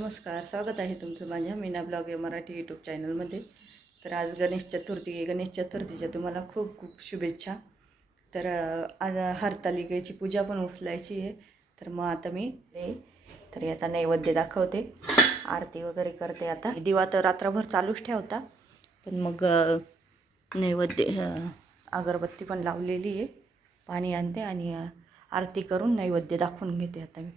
नमस्कार, स्वागत आहे तुमचं माझ्या मीना ब्लॉग या मराठी यूट्यूब चॅनलमध्ये. तर आज गणेश चतुर्थी आहे. गणेश चतुर्थीच्या तुम्हाला खूप खूप शुभेच्छा. तर आज हरतालिकेची पूजा पण उचलायची आहे. तर मग आता मी आता नैवेद्य दाखवते, आरती वगैरे करते. आता दिवा तर रात्रभर चालूच ठेवता, पण मग नैवेद्य अगरबत्ती पण लावलेली आहे. पाणी आणते आणि आरती करून नैवेद्य दाखवून घेते. आता मी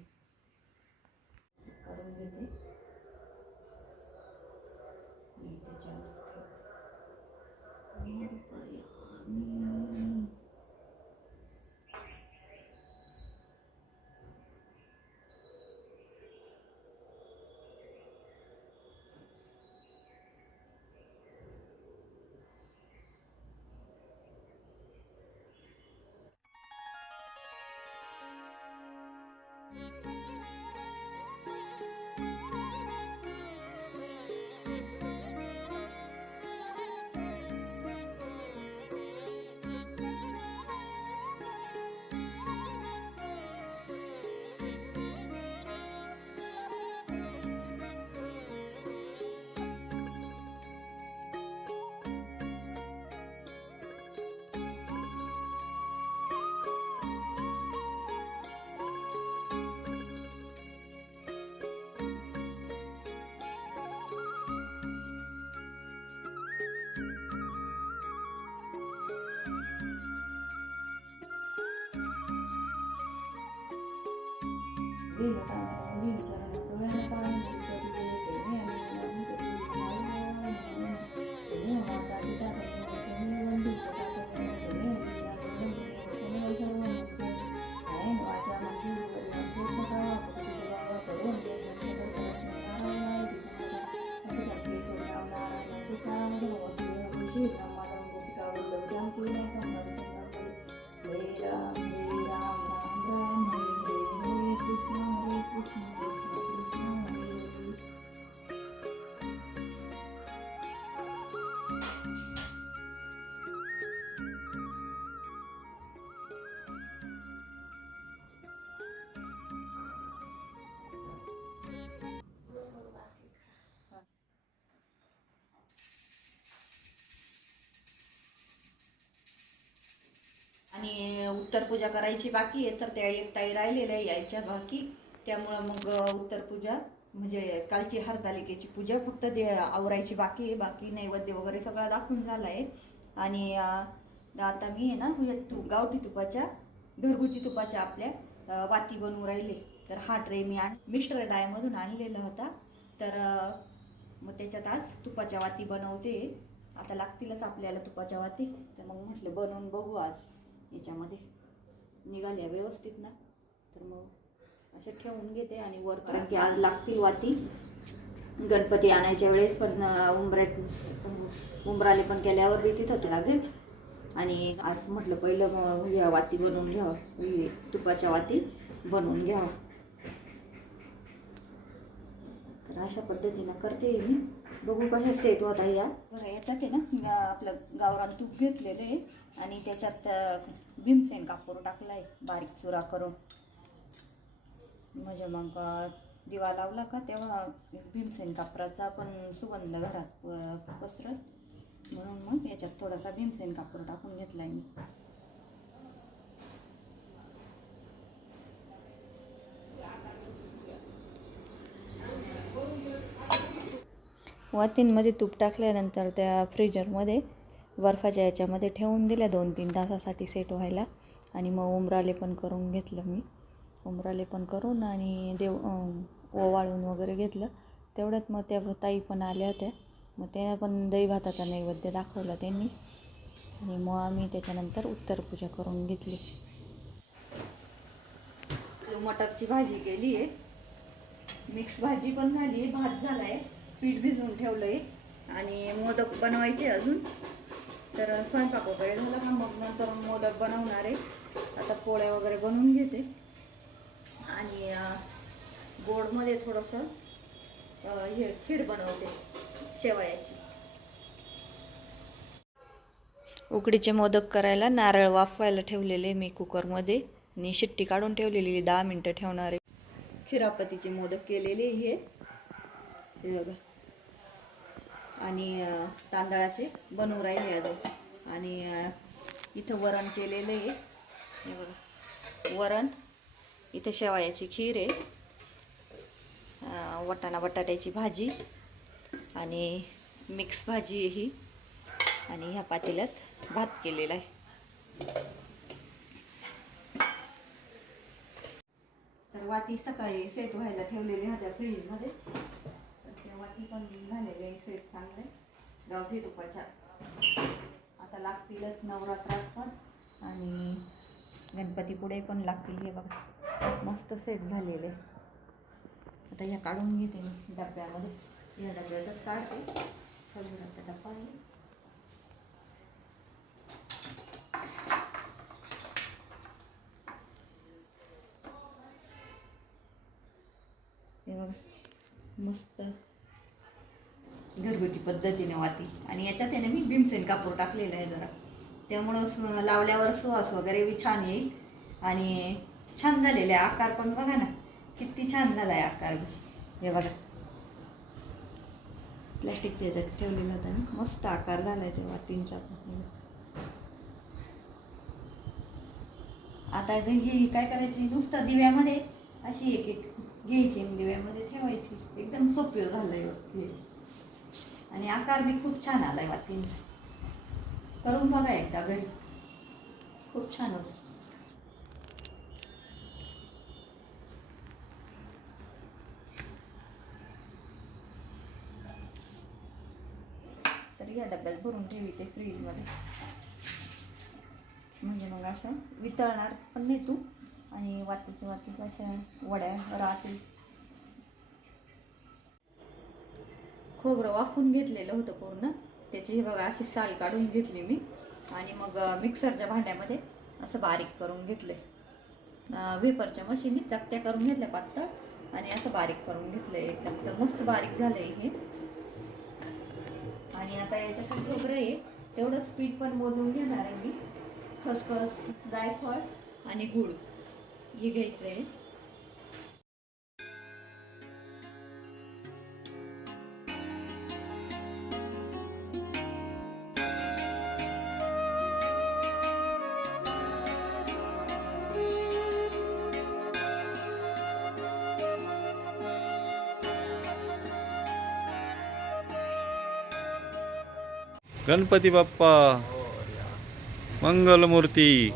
आणि उत्तर पूजा करायची बाकी आहे. तर त्या एक ताई राहिलेल्या यायच्या बाकी, त्यामुळं मग उत्तर पूजा म्हणजे कालची हरतालिकेची पूजा फक्त ते आवरायची बाकी आहे. बाकी नैवेद्य वगैरे सगळं दाखवून झाला आहे. आणि आता मी आहे ना गावठी तुपाच्या, घरगुती तुपाच्या आपल्या वाती बनवून राहिले. तर हा ट्रे मी मिस्टर डायमधून आणलेला होता. तर मग त्याच्यात आज तुपाच्या वाती बनवते. आता लागतीलच आपल्याला तुपाच्या वाती, तर मग म्हटलं बनवून बघू आज. याच्यामध्ये निघाल्या व्यवस्थित ना, तर मग असे ठेवून घेते. आणि वर कारण की आज लागतील वाती. गणपती आणायच्या वेळेस पण उंबराले पण केल्यावर बी तिथं लागेल. आणि आज म्हटलं पहिलं या वाती बनवून घ्यावं, तुपाच्या वाती बनवून घ्यावं. तर अशा पद्धतीनं करते मी. बघू कशा सेट होता या. याच्यात आहे ना आपलं गावरान तूप घेतलेलं आहे आणि त्याच्यात भीमसेन कापूर टाकला आहे बारीक चुरा करून. म्हणजे मग दिवा लावला का तेव्हा भीमसेन कापराचा पण सुगंध घरात पसरत, म्हणून मग याच्यात थोडासा भीमसेन कापूर टाकून घेतला आहे मी. वातींमध्ये तूप टाकल्यानंतर त्या फ्रीजरमध्ये बर्फाच्या याच्यामध्ये ठेवून दिल्या 2-3 तासासाठी सेट व्हायला. आणि मग उंबराले पण करून घेतलं मी. उंबराले पण करून आणि ओवाळून वगैरे घेतलं. तेवढ्यात मग त्या ताई पण आल्या होत्या. मग त्या पण दही भाताचा नैवेद्य दाखवला त्यांनी. आणि मग आम्ही त्याच्यानंतर उत्तर पूजा करून घेतली. मटारची भाजी केली आहे, मिक्स भाजी पण झाली आहे, भात झाला आहे, पीठ भिजवून ठेवलं आहे आणि मोदक बनवायचे अजून. तर स्वयंपाक वगैरे झाला का मग नंतर मोदक बनवणार आहे. आता पोळ्या वगैरे बनवून घेते. आणि गोडमध्ये थोडंसं हे खीर बनवते शेवयाची. उकडीचे मोदक करायला नारळ वाफवायला ठेवलेले मी कुकरमध्ये आणि शिट्टी काढून ठेवलेली 10 मिनटं ठेवणारे. खिरापतीचे मोदक केलेले हे. हे बघा. आणि तांदळाचे बनवू राहिले अजून. आणि इथं वरण केलेलं आहे, हे बघा वरण. इथं शेवयाची खीर आहे, वाटाणा बटाट्याची भाजी आणि मिक्स भाजी आहे ही. आणि ह्या पातेल्यात भात केलेला आहे. तर वाती सकाळी सेट व्हायला ठेवलेली होत्या फ्रीजमध्ये, तर त्या वाती पण झालेले आहे सेट चांगले गावठी तुपाच्या. आता लागतीलच नवरात्रात पण आणि गणपती पुढे पण लागतील. हे बघा मस्त सेट झालेले. आता ह्या काढून घेते मी डब्यामध्ये, या डब्यातच काढते. खजूराचा डब्बा आहे. हे बघा मस्त घरगुती पद्धतीने वाती. आणि याच्यात आहे ना मी भीमसेन कापूर टाकलेला आहे जरा, त्यामुळं लावल्यावर सुवास वगैरे बी छान येईल. आणि छान झालेले आकार पण बघा ना किती छान झाला आहे आकार बी. हे बघा प्लॅस्टिकच्या याच्यात ठेवलेला होता ना, मस्त आकार झाला आहे ते वातींचा पण. आता ही काय करायची, नुसतं दिव्यामध्ये अशी एक एक घ्यायची, दिव्यामध्ये ठेवायची. एकदम सोपे झालंय वाती. आणि आकार बी खूप छान आलाय वातींचा. करून बघा एकदा घरी, खूप छान होतं. तर या डब्यात भरून ठेवी ते फ्रीजमध्ये, म्हणजे मग अशा वितळणार पण नाही तू. आणि वातीच्या अशा वड्या राहतील. खोबरं वाफून घेतलेलं होतं पूर्ण, त्याची बघा अशी साल काढून घेतली मी. आणि मग मिक्सरच्या भांड्यामध्ये असं बारीक करून घेतले. वेफरच्या मशीनी चकत्या करून घेतल्या पातळ, आणि असं बारीक करून घेतलं एकदम. तर मस्त बारीक झालंय हे. आणि आता याच्यासाठी खोबरं आहे तेवढंच पीठ पण मोजून घेणार आहे मी. खसखस, जायफळ आणि गूळ हे घ्यायचं आहे. गणपती बाप्पा मंगलमूर्ती.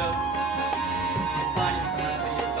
पुष्पाणि समर्पयेत्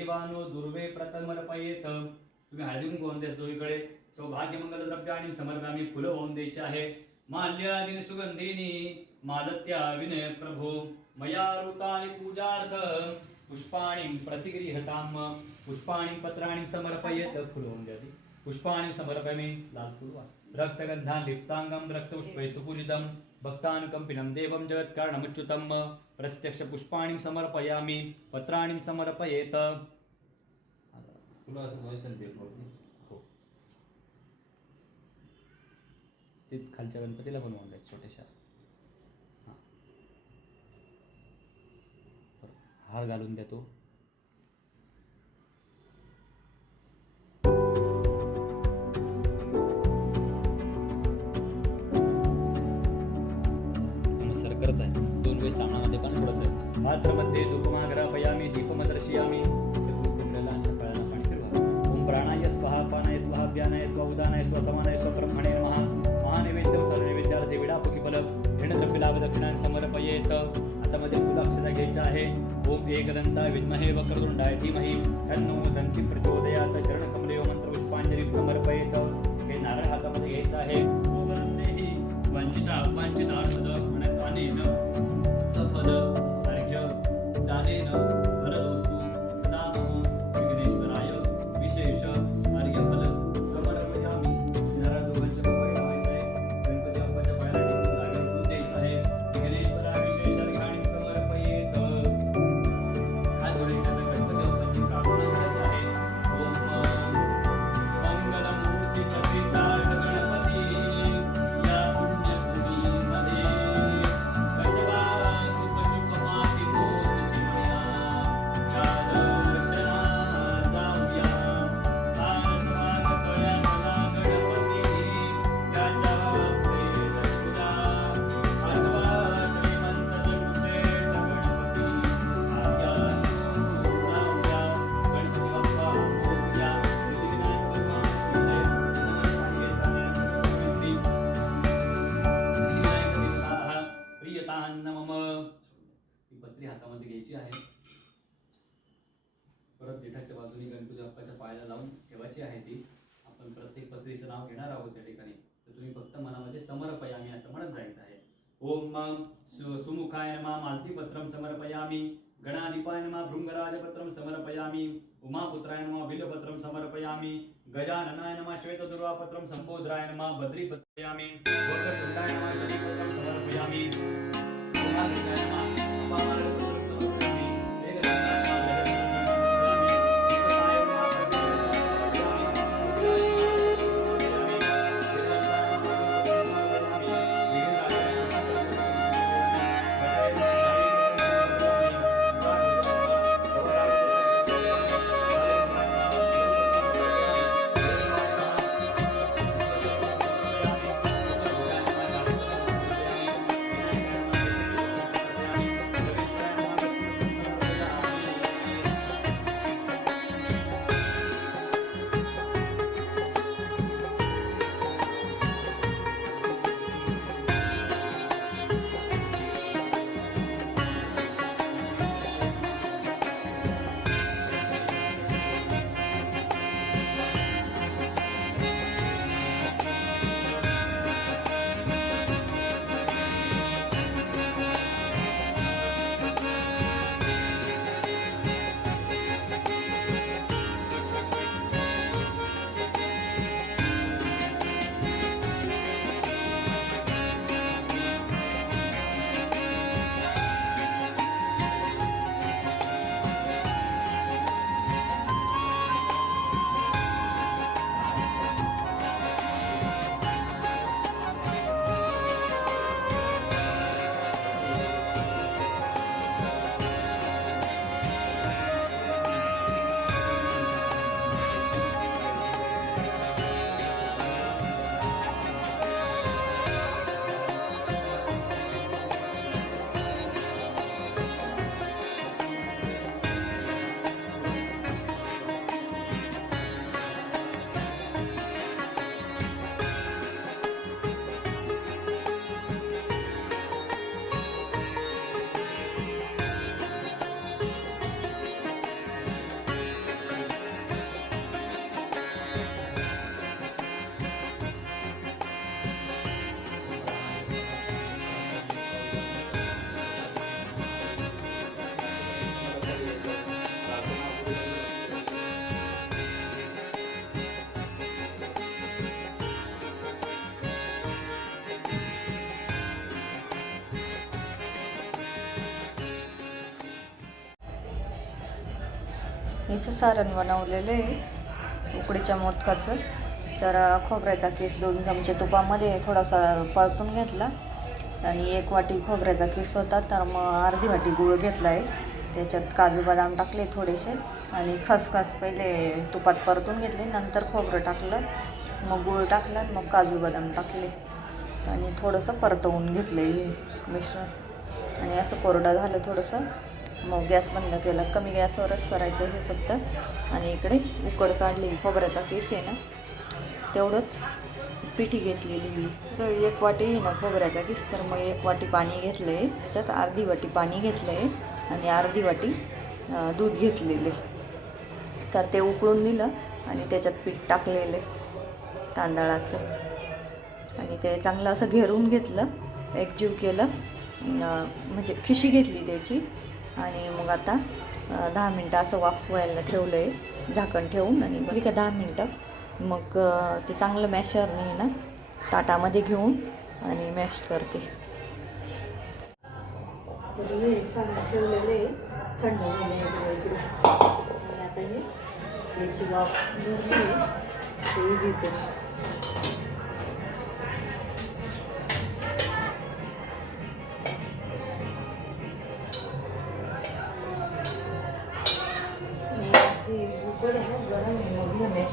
एवानो दुर्वे प्रथमर्पयेत. तुम्ही हळदी कुंकू वाहून द्यास दोन्हीकडे. सौभाग्य मंगल द्रव्य आणि समर्पयामी फुलं वाहून द्यायची आहे. माल्यादीन सुगंधीनी मालत्या विनय प्रभो मया ऋतानि पूजार्थ पुष्पाणि प्रतिगृहताम. पुष्पाणि पत्राणि समर्पयेत. फुलं वाहून द्या. पुष्पाणि समर्पयामि. लाल फुल रक्तगंधां लिप्तांगं रक्तपुष्पैः सुपूजितं भक्तानुकंपिनं देवं जगत्कारणमुच्युतं. प्रत्यक्ष पुष्पाणि समर्पयामि. पत्राणि समर्पयेत. फुलं असं व्हायचं पेपरवरती. हो, ते खालच्या गणपतीला बनवून द्यायचे छोट्याशा. हार घालून देतो. सरकरच आहे. 2 वेळेस तांबणामध्ये पण थोडंच आहे. पात्रमध्ये धूपमाग्रापयामी दीपमदर्शयामी. कळाला पाणी फिरवा. ओम प्राणाय स्वाहा पानाय स्वाहा व्यानाय स्वा उदानाय स्व समानाय स्व ब्रह्मणे नमः. महानैवेद्यं सर्वनैवेद्यार्थे विडापकी फल ऋणद्रव्यलाभ दक्षिणां समर्पयेत. हातामध्ये फुलाक्षरा घ्यायच्या आहे. ओम एकदंताय विद्महे वक्रतुंडाय धीमहि तन्नो दन्ती प्रचोदयात्. चरणकमलयो मंत्र पुष्पांजली समर्पयेत. हे नारळ हातामध्ये घ्यायचं आहे. ओमनंदेहि वंचिता वांछिता म्हणायचं अनेन सफल अर्घ्य दानेन वरदोस्तु सदा मम विघ्नेश्वराय विशेष अर्घ्यफल समर्पयामि. नारळ दोघांच्या पायाला लावायचं आहे. गणपती बाप्पाच्या पायाला टिकून द्यायचं आहे. विघ्नेश्वराय विशेष अर्घ्याणि समर्पयेत. हात जोडायचे आहे. गणपती बाप्पाची प्रार्थना करायची आहे. ओम मंगलमूर्ती प्रसिद्धार्थ गणपती या पुण्यभूमीमध्ये गजवान सुखशुभमाती मोदीची मया या दर्शनात जाऊया. आनंदवाद कळ्याला गणपती त्याच्या प्रेत तुला आठवा श्रीमंत जगुते गणपती आज्ञासू लावूया. गणपती बाप्पा मोरया. विघ्नात प्रियतान्न मम. ही पत्री हातामध्ये घ्यायची आहे. परत देठाच्या बाजूने गणपती बाप्पाच्या पायाला लावून ठेवायची आहे. ती आपण प्रत्येक पत्रीचं नाव घेणार आहोत त्या ठिकाणी. तर तुम्ही फक्त मनामध्ये समर्पयामी असं म्हणत जायचं आहे. ओम सुमुखाय नमः मालतीपत्रं समर्पयामि. गणाधिपाय नमः भृंगराजपत्रं समर्पयामि. उमापुत्राय नमः बिल्वपत्रं समर्पयामि. गजाननाय नमः श्वेतदुर्वापत्रं संबोधराय नमः बद्रीपत्रयामि. वक्रतुंडाय नमः शनिपत्रं समर्पयामि. उमाग्निकाय नमः अपामार्गपत्रं समर्पयामि. वेदगंधाय नमः लहरीपत्रं समर्पयामि. विकटाय नमः प्रज्ञाय नमः समर्पयामि. याचं सारण बनवलेलं आहे उकडीच्या मोदकाचं. तर खोबऱ्याचा किस 2 चमचे तुपामध्ये थोडासा परतून घेतला आणि 1 वाटी खोबऱ्याचा किस होता, तर मग अर्धी वाटी गूळ घेतला आहे. त्याच्यात काजू बदाम टाकले थोडेसे आणि खसखस पहिले तुपात परतून घेतले, नंतर खोबरं टाकलं, मग गूळ टाकला, मग काजू बदाम टाकले आणि थोडंसं परतवून घेतलं हे मिश्रण. आणि असं कोरडं झालं थोडंसं, मग गॅस बंद केला. कमी गॅसवरच करायचं हे फक्त. आणि इकडे उकड काढली खोबऱ्याचा केस आहे ना, तेवढंच पिठी घेतलेली. तर 1 वाटी आहे ना खोबऱ्याचा केस, तर मग 1 वाटी पाणी घेतलं आहे, त्याच्यात अर्धी वाटी पाणी घेतलं आहे आणि अर्धी वाटी दूध घेतलेले. तर ते उकळून दिलं आणि त्याच्यात पीठ टाकलेलं तांदळाचं आणि ते चांगलं असं घेरून घेतलं, एकजीव केलं, म्हणजे खिशी घेतली त्याची. आणि मग आता 10 मिनटं असं वाफवायला ठेवलं आहे झाकण ठेवून. आणि बघी का 10 मिनटं, मग ते चांगलं मॅशरने ना ताटामध्ये घेऊन आणि मॅश करते. तर हे सांग ठेवलेले थंड झाले. आता हे याची वाफ ते घेते. उकड आहे ना गरम आहे, मग मॅश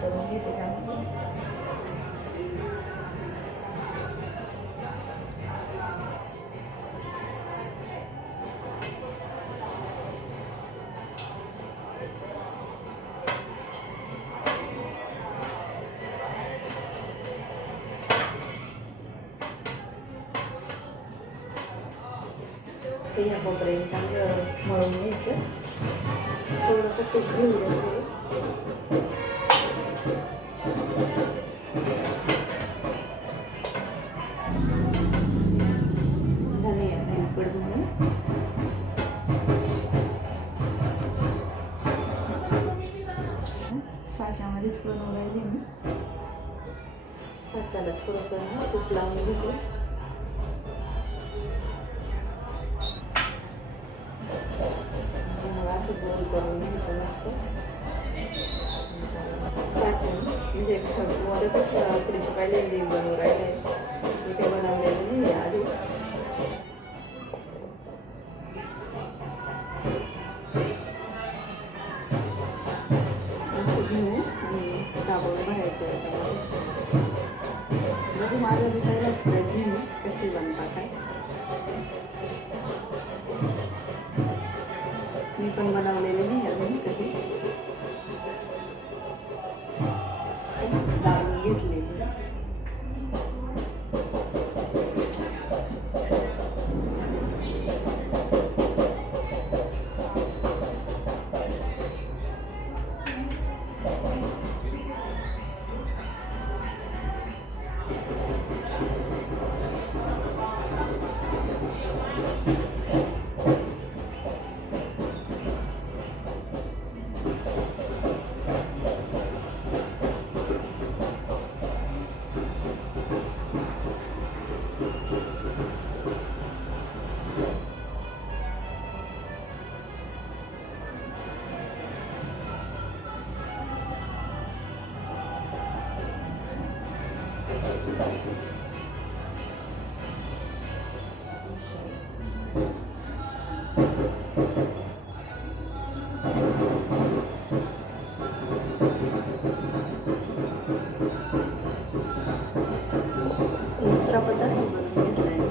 करून घेते चांगलं. ते ह्या बकऱ्याने चांगलं मळून घ्यायचं. थोडंसं तूप घेऊन द्यायचं. झाले आपली उकड म्हणून. साच्यामध्येच बनवून राहिली मी. साच्याला थोडंसं तूप लावून घेते. गोल करून घ्यायचं मस्त. म्हणजे मोदकच थोडीशी पहिल्यांदा बनवून राहिले, इथे बनवलेलं नाही आधी. असं घेऊन आणि दाबून भरायचं याच्यामध्ये. बघू माझं बी पहिलाच प्रयत्न कशी बनतात काय. मी पण बनवलेले नाही अजून कधी. दाबून घेतलेली. दुसरा पदार्थ बनवून घेतला आहे.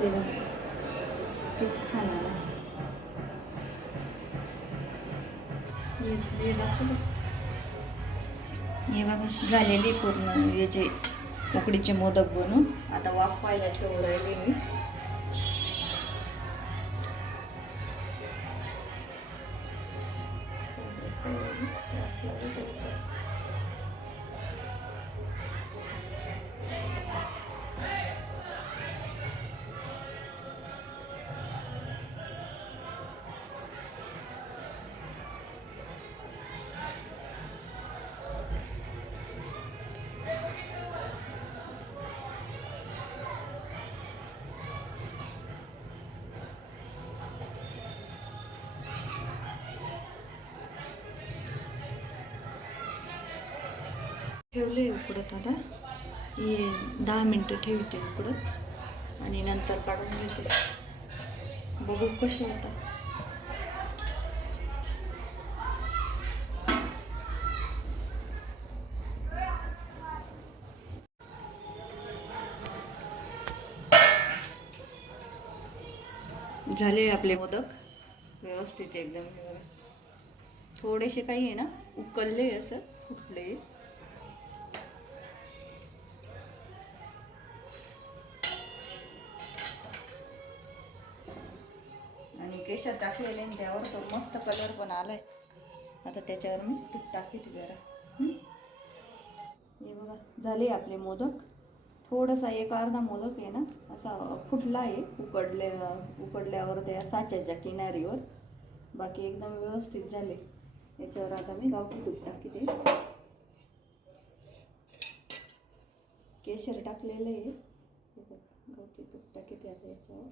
हे बघा किती छान आला. हे बघा झालेली पूर्ण याचे उकडीचे मोदक बनवून. आता वाफवायला ठेवून राहिले मी. ठेवले उकडत. आता हे 10 मिनटं ठेवते उकडत आणि नंतर काढून घेते. बघू कसे होतात. झाले आपले मोदक व्यवस्थित एकदम. हे बघा थोडेसे काही आहे ना उकलले, असं फुटले. आणि केशर टाकलेले आणि त्यावर तो मस्त कलर पण आलाय. आता त्याच्यावर मी तूप टाकते जरा. हे बघा झाले आपले मोदक. थोडासा एक अर्धा मोदक आहे ना असा फुटला आहे उकडल्यावर त्या साच्याच्या किनारीवर. बाकी एकदम व्यवस्थित झाले. याच्यावर आता मी गावठी तूप टाकते. केशर टाकलेलं आहे. गावठी तूप टाकते आता याच्यावर.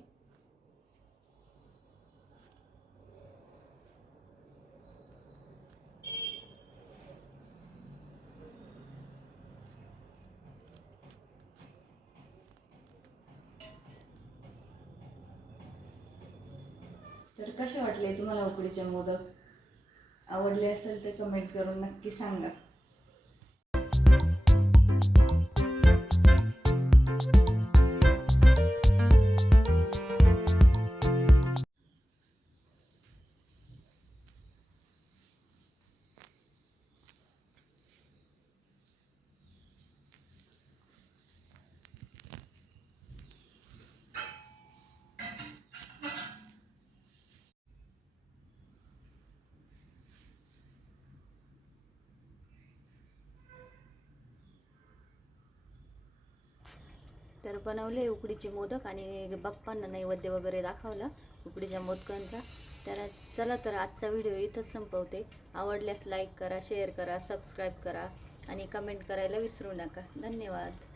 तर कसे वाटले तुम्हाला उकडीचे मोदक? आवडले असेल तर कमेंट करून नक्की सांगा. तर बनवले उकडीचे मोदक आणि बाप्पांना नैवेद्य वगैरे दाखवला उकडीच्या मोदकांचा. तर चला तर आजचा व्हिडिओ इथंच संपवते. आवडल्यास लाईक करा, शेअर करा, सबस्क्राईब करा आणि कमेंट करायला विसरू नका. धन्यवाद.